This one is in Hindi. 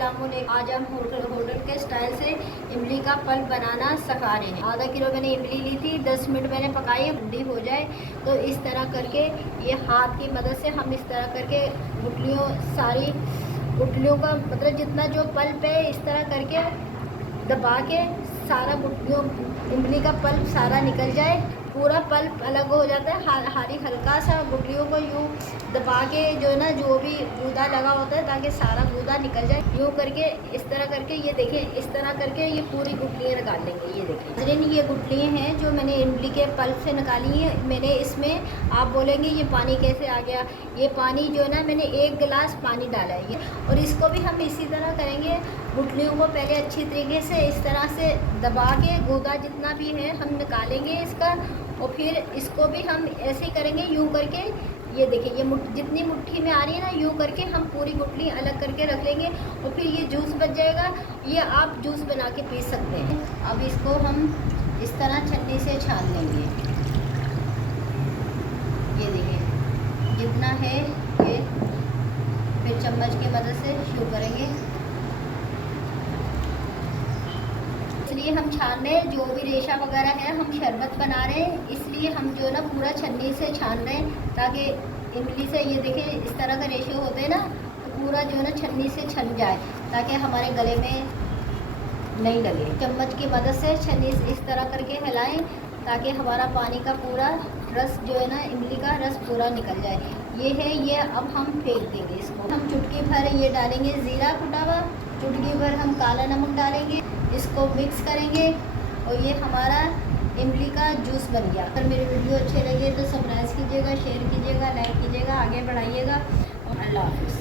अस्सलामुअलैकुम। आज हम होटल के स्टाइल से इमली का पल्प बनाना सिखा रहे हैं। आधा किलो मैंने इमली ली थी, 10 मिनट मैंने पकाई, ठंडी हो जाए तो इस तरह करके ये हाथ की मदद से हम इस तरह करके गुठलियों, सारी गुठलियों का मतलब जितना जो पल्प है इस तरह करके दबा के सारा गुठलियों इमली का पल्प सारा निकल जाए। पूरा पल्प अलग हो जाता है, हारी हल्का सा गुठलियों को यूँ दबा के जो है ना, जो भी गूदा लगा होता है ताकि सारा गूदा निकल जाए। यूँ करके इस तरह करके ये देखें, इस तरह करके ये पूरी गुठलियाँ निकाल लेंगे। ये देखें नाज़रीन, ये गुठलियाँ हैं जो मैंने इमली के पल्प से निकाली हैं। मैंने इसमें, आप बोलेंगे ये पानी कैसे आ गया, ये पानी जो है ना मैंने 1 गिलास पानी डाला है ये। और इसको भी हम इसी तरह करेंगे। गुठलियों को पहले अच्छी तरीके से इस तरह से दबा के गूदा जितना भी है हम निकालेंगे इसका, और फिर इसको भी हम ऐसे ही करेंगे यूँ करके। ये देखिए, ये जितनी मुट्ठी में आ रही है ना, यूँ करके हम पूरी गुठली अलग करके रख लेंगे और फिर ये जूस बच जाएगा। ये आप जूस बना के पी सकते हैं। अब इसको हम इस तरह छन्नी से छान लेंगे। ये देखिए जितना है ये, फिर चम्मच की मदद से शुरू करेंगे। इसलिए हम छान रहे हैं, जो भी रेशा वगैरह है हम शरबत बना रहे हैं, इसलिए हम जो है ना पूरा छन्नी से छान रहे हैं ताकि इमली से, ये देखें इस तरह का रेशे होते हैं ना, तो पूरा जो है ना छन्नी से छन जाए ताकि हमारे गले में नहीं लगे। चम्मच की मदद से छन्नी इस तरह करके हिलाएं ताकि हमारा पानी का पूरा रस जो है ना, इमली का रस पूरा निकल जाए। ये है ये। अब हम फेंक देंगे इसको। हम चुटकी भर ये डालेंगे ज़ीरा कुटा हुआ, चुटकी भर हम काला नमक डालेंगे, इसको मिक्स करेंगे और ये हमारा इमली का जूस बन गया। अगर मेरी वीडियो अच्छे लगे तो सब्सक्राइब कीजिएगा, शेयर कीजिएगा, लाइक कीजिएगा, आगे बढ़ाइएगा। और अल्लाह हाफ़िज़।